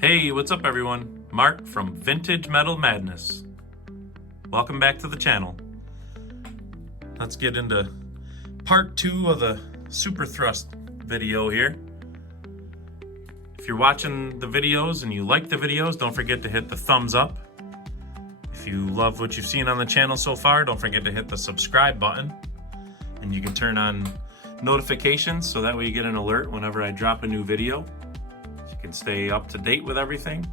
Hey, what's up everyone? Mark from Vintage Metal Madness. Welcome back to the channel. Let's get into part 2 of the Super Thrust video here. If you're watching the videos and you like the videos, don't forget to hit the thumbs up. If you love what you've seen on the channel so far, don't forget to hit the subscribe button. And you can turn on notifications so that way you get an alert whenever I drop a new video. You can stay up to date with everything.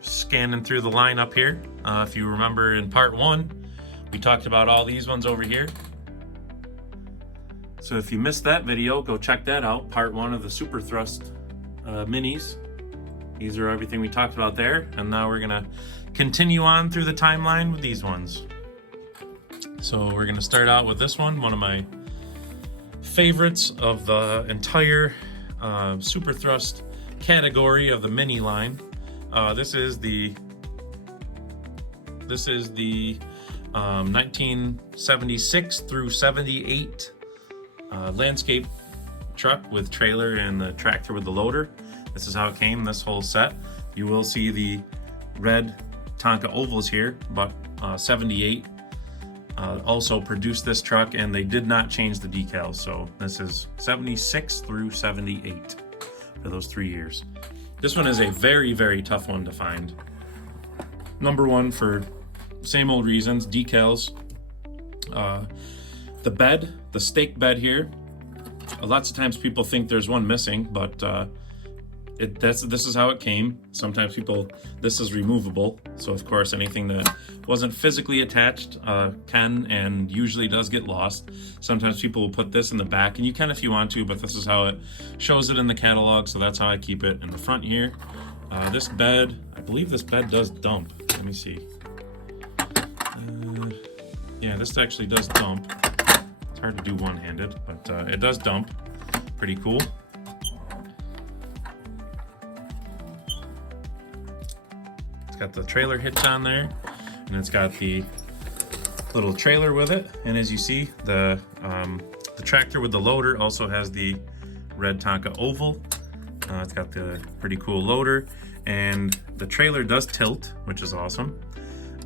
Scanning through the line up here. If you remember in part 1, we talked about all these ones over here. So if you missed that video, go check that out. Part 1 of the Super Thrust minis. These are everything we talked about there. And now we're gonna continue on through the timeline with these ones. So we're gonna start out with this one of my favorites of the entire Super Thrust category of the mini line. This is the 1976 through 78 landscape truck with trailer and the tractor with the loader. This is how it came, this whole set. You will see the red Tonka ovals here, but 78 also produced this truck, and they did not change the decals. So this is 76 through 78 for those 3 years. This one is a very, very tough one to find. Number one, for same old reasons, decals. The bed, the stake bed here, lots of times people think there's one missing, but this is how it came. Sometimes this is removable, so of course anything that wasn't physically attached can and usually does get lost. Sometimes people will put this in the back, and you can if you want to, but this is how it shows it in the catalog, so that's how I keep it in the front here. This bed, I believe this bed does dump. Let me see. Yeah, this actually does dump. It's hard to do one-handed, but it does dump. Pretty cool. It's got the trailer hitch on there, and it's got the little trailer with it. And as you see, the tractor with the loader also has the red Tonka oval. It's got the pretty cool loader, and the trailer does tilt, which is awesome.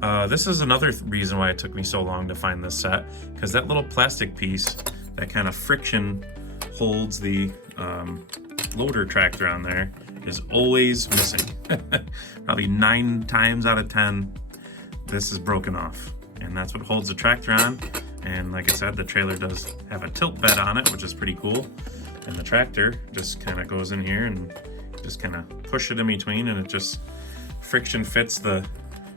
This is another reason why it took me so long to find this set, because that little plastic piece, that kind of friction holds the loader tractor on there, is always missing. Probably 9 times out of 10, this is broken off, and that's what holds the tractor on. And like I said, the trailer does have a tilt bed on it, which is pretty cool. And the tractor just kind of goes in here and just kind of push it in between, and it just friction fits the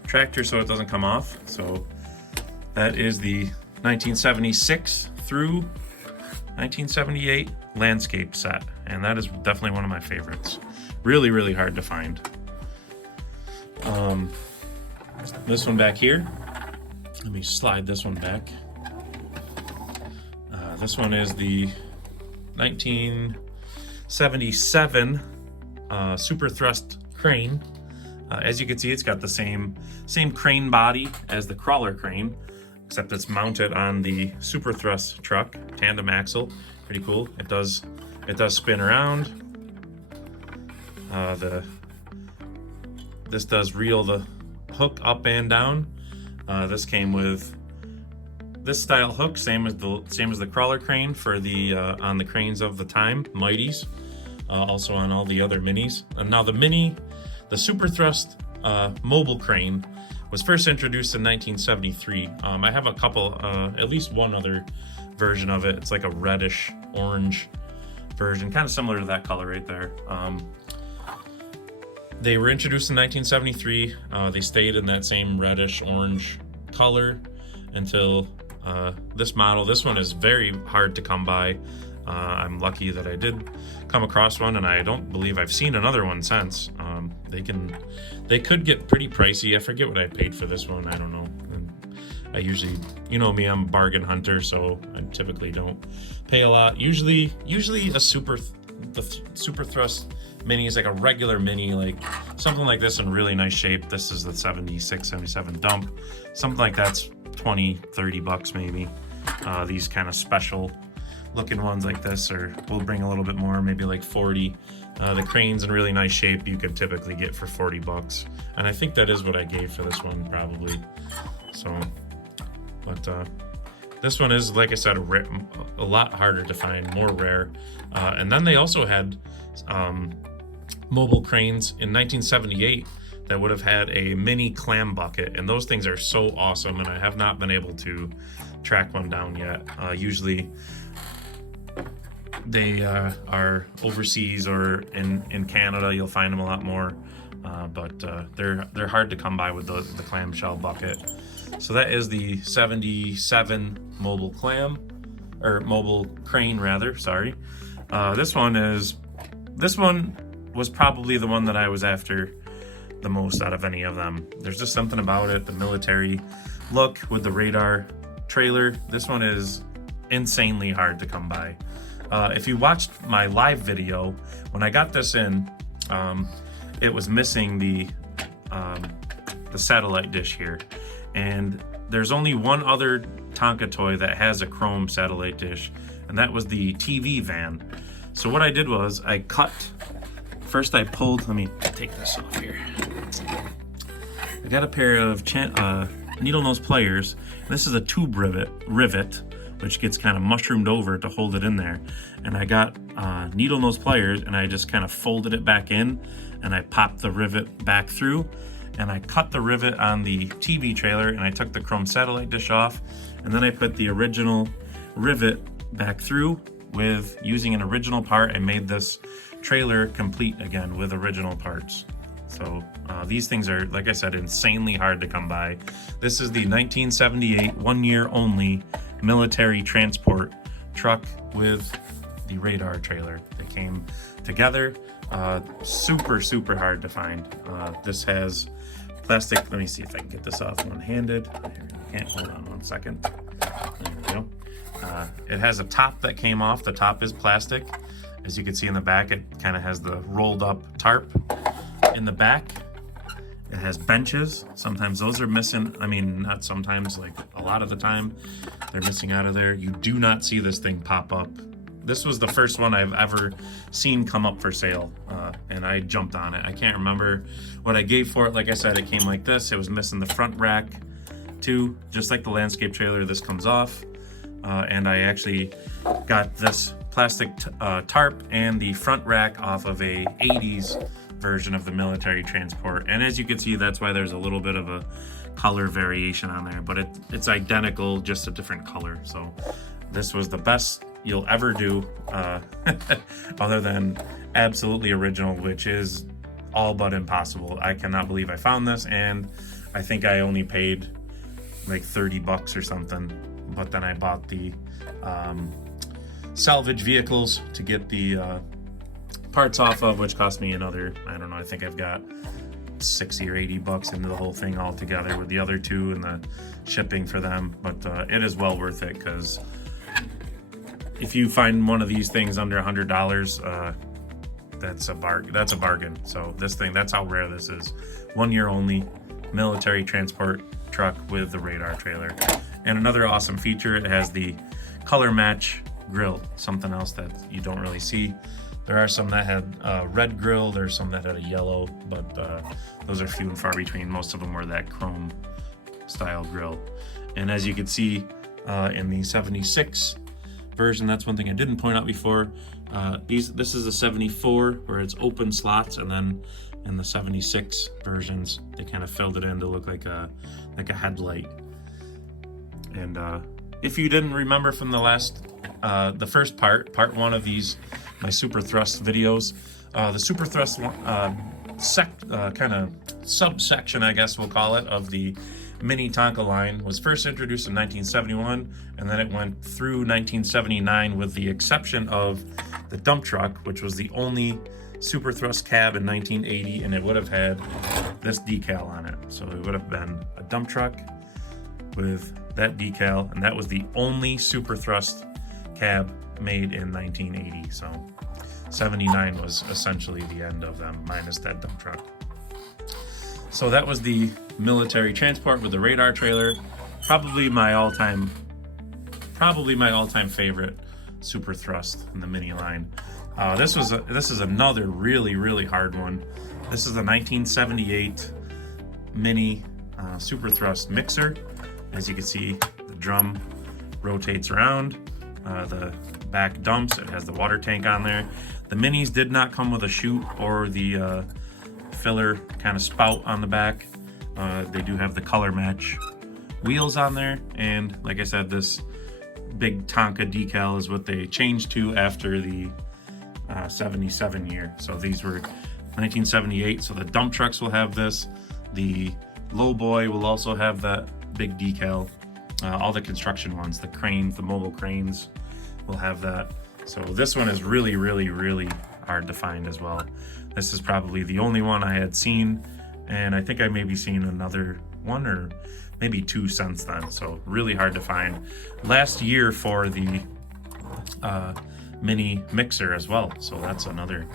tractor so it doesn't come off. So that is the 1976 through 1978 landscape set, and that is definitely one of my favorites. Really, really hard to find. This one back here, let me slide this one back. This one is the 1977 Super Thrust crane. As you can see, it's got the same crane body as the crawler crane, except it's mounted on the Super Thrust truck, tandem axle. Pretty cool. It does spin around. This does reel the hook up and down. This came with this style hook, same as the crawler crane for the on the cranes of the time, Mighties. Also on all the other minis. And now the Super Thrust mobile crane was first introduced in 1973. I have a couple, at least one other version of it. It's like a reddish orange version, kind of similar to that color right there. They were introduced in 1973. They stayed in that same reddish orange color until this model. This one is very hard to come by. I'm lucky that I did come across one, and I don't believe I've seen another one since. They could get pretty pricey. I forget what I paid for this one. I don't know. And I usually, you know me, I'm a bargain hunter, so I typically don't pay a lot. Usually the Super Thrust mini is like a regular mini, like something like this in really nice shape. This is the 76, 77 dump. Something like that's 20, 30 bucks maybe. These kind of special looking ones like this, or we'll bring a little bit more, maybe like 40. The crane's in really nice shape. You could typically get for 40 bucks. And I think that is what I gave for this one, probably. So, but this one is, like I said, a lot harder to find, more rare. And then they also had mobile cranes in 1978 that would have had a mini clam bucket, and those things are so awesome, and I have not been able to track one down yet. Usually they are overseas or in Canada. You'll find them a lot more, but they're hard to come by with the clamshell bucket. So that is the 77 mobile crane rather, sorry. This one was probably the one that I was after the most out of any of them. There's just something about it, the military look with the radar trailer. This one is insanely hard to come by. If you watched my live video, when I got this in, it was missing the satellite dish here. And there's only one other Tonka toy that has a chrome satellite dish, and that was the TV van. So what I did was first I pulled, let me take this off here. I got a pair of needle nose pliers. This is a tube rivet, which gets kind of mushroomed over to hold it in there. And I got needle nose pliers, and I just kind of folded it back in, and I popped the rivet back through, and I cut the rivet on the TV trailer, and I took the chrome satellite dish off, and then I put the original rivet back through with using an original part. I made this trailer complete again with original parts. So these things are, like I said, insanely hard to come by. This is the 1978 1-year only military transport truck with the radar trailer. They came together. Super hard to find. This has plastic. Let me see if I can get this off one-handed. Can't, hold on one second. There we go. It has a top that came off. The top is plastic. As you can see in the back, it kind of has the rolled up tarp in the back. It has benches. Sometimes those are missing. I mean, not sometimes, like a lot of the time, they're missing out of there. You do not see this thing pop up. This was the first one I've ever seen come up for sale, and I jumped on it. I can't remember what I gave for it. Like I said, it came like this. It was missing the front rack too. Just like the landscape trailer, this comes off. And I actually got this plastic tarp and the front rack off of a 80s version of the military transport. And as you can see, that's why there's a little bit of a color variation on there, but it's identical, just a different color. So this was the best you'll ever do, other than absolutely original, which is all but impossible. I cannot believe I found this, and I think I only paid like 30 bucks or something. But then I bought the salvage vehicles to get the parts off of, which cost me another, I don't know, I think I've got 60 or 80 bucks into the whole thing all together with the other two and the shipping for them. But it is well worth it, because if you find one of these things under $100, that's a bargain. So this thing, that's how rare this is. 1 year only military transport truck with the radar trailer. And another awesome feature, it has the color match grill, something else that you don't really see. There are some that had a red grill, there's some that had a yellow, but those are few and far between. Most of them were that chrome style grill. And as you can see in the 76 version, that's one thing I didn't point out before. This is a 74 where it's open slots, and then in the 76 versions, they kind of filled it in to look like a headlight. And if you didn't remember from the first part one of these, my Super Thrust videos, the Super Thrust kind of subsection, I guess we'll call it, of the mini Tonka line was first introduced in 1971, and then it went through 1979 with the exception of the dump truck, which was the only Super Thrust cab in 1980, and it would have had this decal on it. So it would have been a dump truck with that decal, and that was the only Super Thrust cab made in 1980. So 79 was essentially the end of them, minus that dump truck. So that was the military transport with the radar trailer. Probably my all-time favorite Super Thrust in the mini line. This is another really hard one. This is the 1978 mini Super Thrust mixer. As you can see, the drum rotates around. The back dumps. It has the water tank on there. The minis did not come with a chute or the filler kind of spout on the back. They do have the color match wheels on there, and like I said, this big Tonka decal is what they changed to after the 77 year. So these were 1978, so the dump trucks will have this. The lowboy will also have that big decal. All the construction ones, the cranes, the mobile cranes will have that. So this one is really hard to find as well. This is probably the only one I had seen, and I think I maybe seen another one or maybe two since then. So really hard to find. Last year for the mini mixer as well. So that's another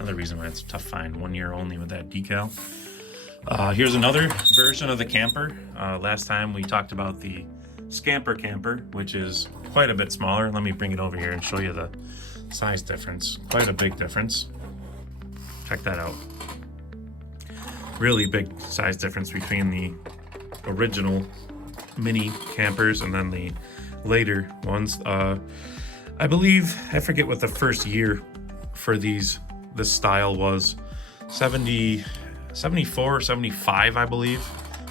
reason why it's a tough find. 1 year only with that decal. Here's another version of the camper. Last time we talked about the Scamper camper, which is quite a bit smaller. Let me bring it over here and show you the size difference. Quite a big difference. Check that out. Really big size difference between the original mini campers and then the later ones. I believe, I forget what the first year for this style was. 74 or 75, I believe,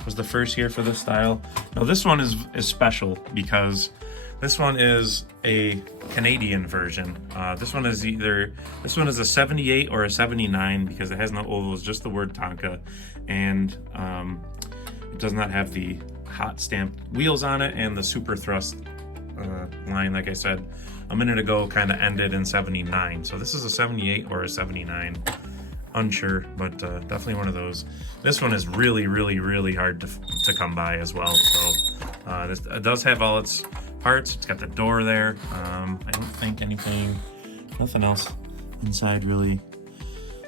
was the first year for this style. Now this one is special because this one is a Canadian version. This one is a 78 or a 79 because it has no ovals, just the word Tonka, and it does not have the hot stamped wheels on it, and the Super Thrust line, like I said a minute ago, kind of ended in 79. So this is a 78 or a 79. Unsure, but definitely one of those. This one is really hard to come by as well. So this it does have all its parts. It's got the door there. I don't think nothing else inside really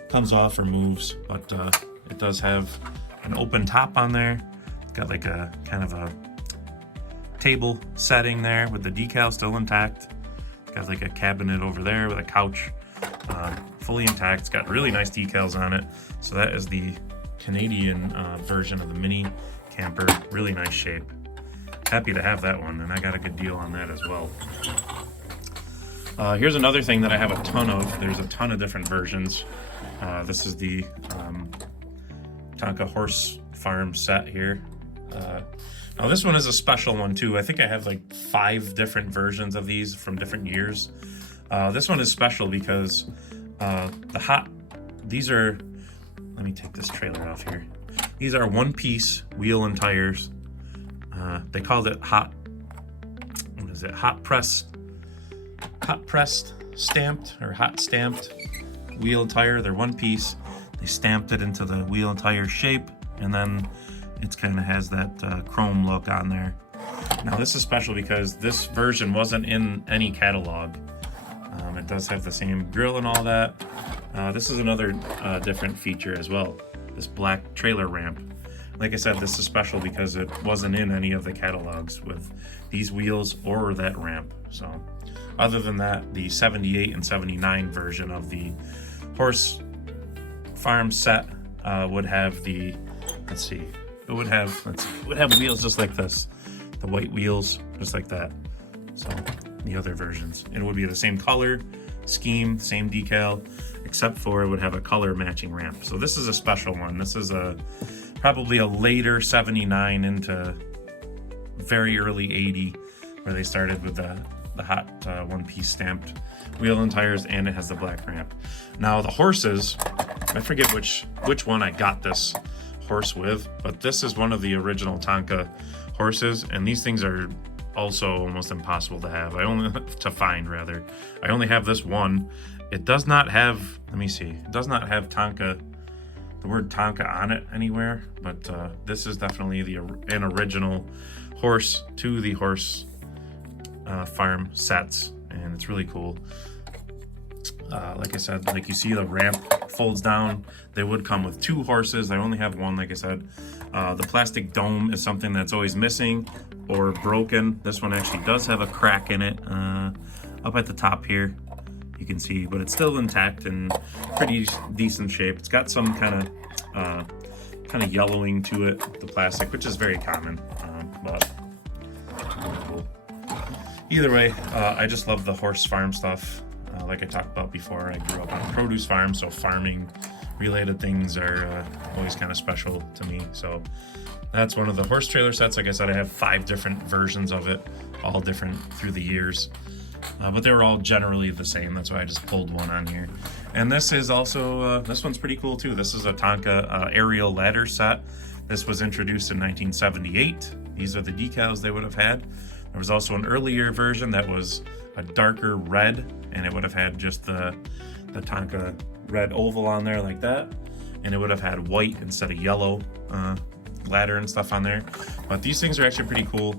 comes off or moves, but it does have an open top on there. It's got like a kind of a table setting there with the decal still intact. Got like a cabinet over there with a couch. Fully intact. It's got really nice decals on it. So that is the Canadian version of the mini camper. Really nice shape. Happy to have that one, and I got a good deal on that as well. Here's another thing that I have a ton of. There's a ton of different versions. This is the Tonka horse farm set here. Now this one is a special one too. I think I have like 5 different versions of these from different years. This one is special because these are, let me take this trailer off here. These are one-piece wheel and tires. They called it hot pressed stamped or hot stamped wheel and tire. They're one piece. They stamped it into the wheel and tire shape, and then it kind of has that chrome look on there. Now this is special because this version wasn't in any catalog. It does have the same grill and all that. This is another different feature as well. This black trailer ramp. Like I said, this is special because it wasn't in any of the catalogs with these wheels or that ramp. So other than that, the 78 and 79 version of the horse farm set would have the, it would have wheels just like this. The white wheels, just like that. So the other versions, it would be the same color scheme, same decal, except for it would have a color matching ramp. So this is a special one. This is probably a later 79 into very early 80, where they started with the hot one-piece stamped wheel and tires, and it has the black ramp. Now the horses, I forget which one I got this horse with, but this is one of the original Tonka horses, and these things are also almost impossible to have. I only have this one. It does not have, let me see, it does not have Tonka, the word Tonka on it anywhere, but this is definitely an original horse to the horse farm sets, and it's really cool. Like I said, like you see the ramp folds down. They would come with 2 horses. I only have one, like I said. The plastic dome is something that's always missing or broken. This one actually does have a crack in it. up at the top here, you can see, but it's still intact and pretty decent shape. It's got some kind of yellowing to it, the plastic, which is very common, but cool. Either way, I just love the horse farm stuff. Like I talked about before, I grew up on a produce farm, so farming related things are always kind of special to me. So that's one of the horse trailer sets. Like I said, I have 5 different versions of it, all different through the years, but they were all generally the same. That's why I just pulled one on here. And this is also, this one's pretty cool too. This is a Tonka aerial ladder set. This was introduced in 1978. These are the decals they would have had. There was also an earlier version that was a darker red, and it would have had just the Tonka red oval on there like that, and it would have had white instead of yellow ladder and stuff on there. But these things are actually pretty cool.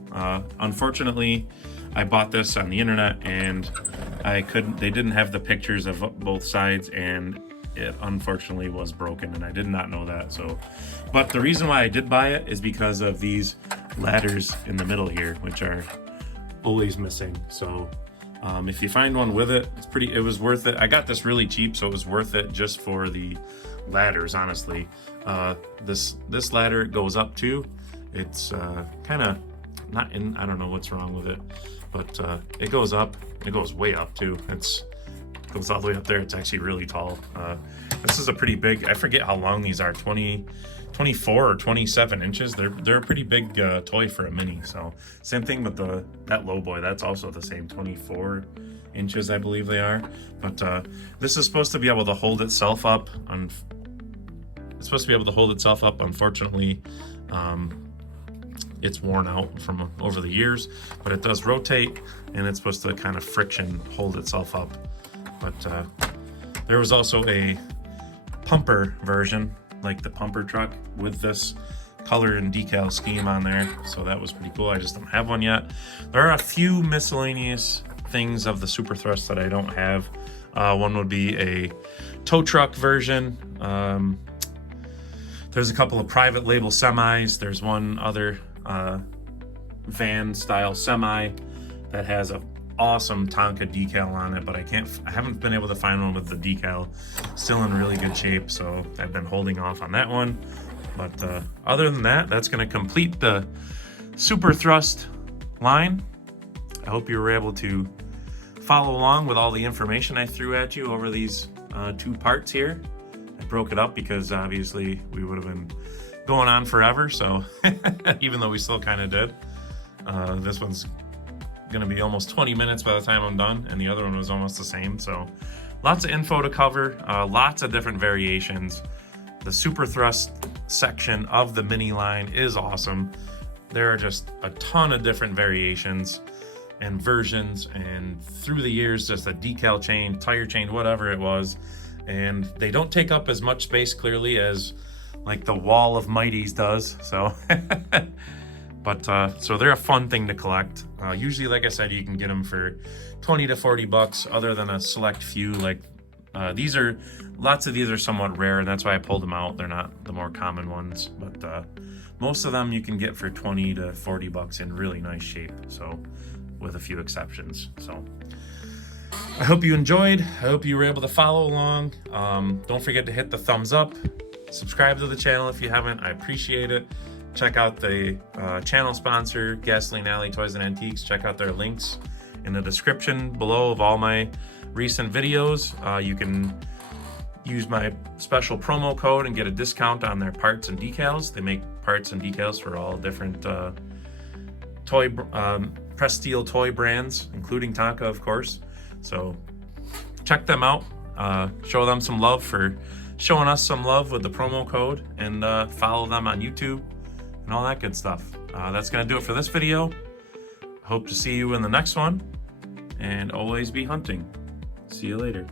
Unfortunately, I bought this on the internet and they didn't have the pictures of both sides, and it unfortunately was broken, and I did not know that. So, but the reason why I did buy it is because of these ladders in the middle here, which are always missing. So if you find one with it, it was worth it. I got this really cheap, so it was worth it just for the ladders, honestly. This ladder goes up too. It's kind of not in, I don't know what's wrong with it, but it goes up. It goes way up too. It goes all the way up there. It's actually really tall. This is a pretty big, I forget how long these are, 24 or 27 inches. They're a pretty big toy for a mini. So same thing with that low boy. That's also the same, 24 inches, I believe they are. But this is supposed to be able to hold itself up. It's supposed to be able to hold itself up. Unfortunately, it's worn out from over the years, but it does rotate, and it's supposed to kind of friction hold itself up. But there was also a pumper version, like the pumper truck, with this color and decal scheme on there. So that was pretty cool. I just don't have one yet. There are a few miscellaneous things of the Super Thrust that I don't have. One would be a tow truck version. There's a couple of private label semis. There's one other van style semi that has a awesome Tonka decal on it, but I haven't been able to find one with the decal still in really good shape, so I've been holding off on that one. But other than that, that's going to complete the Super Thrust line. I hope you were able to follow along with all the information I threw at you over these 2 parts here. I broke it up because obviously we would have been going on forever, so even though we still kind of did. This one's gonna be almost 20 minutes by the time I'm done, and the other one was almost the same. So lots of info to cover, lots of different variations. The Super Thrust section of the mini line is awesome. There are just a ton of different variations and versions, and through the years, just a decal chain, tire chain, whatever it was, and they don't take up as much space clearly as like the wall of Mighties does. So but so they're a fun thing to collect. Usually, like I said, you can get them for 20 to 40 bucks, other than a select few. Like lots of these are somewhat rare, and that's why I pulled them out. They're not the more common ones, but most of them you can get for 20 to 40 bucks in really nice shape. So with a few exceptions. So I hope you enjoyed. I hope you were able to follow along. Don't forget to hit the thumbs up. Subscribe to the channel if you haven't. I appreciate it. Check out the channel sponsor, Gasoline Alley Toys and Antiques. Check out their links in the description below of all my recent videos. You can use my special promo code and get a discount on their parts and decals. They make parts and decals for all different pressed steel toy brands, including Tonka, of course. So check them out. Show them some love for showing us some love with the promo code, and follow them on YouTube and all that good stuff. That's gonna do it for this video. Hope to see you in the next one, and always be hunting. See you later.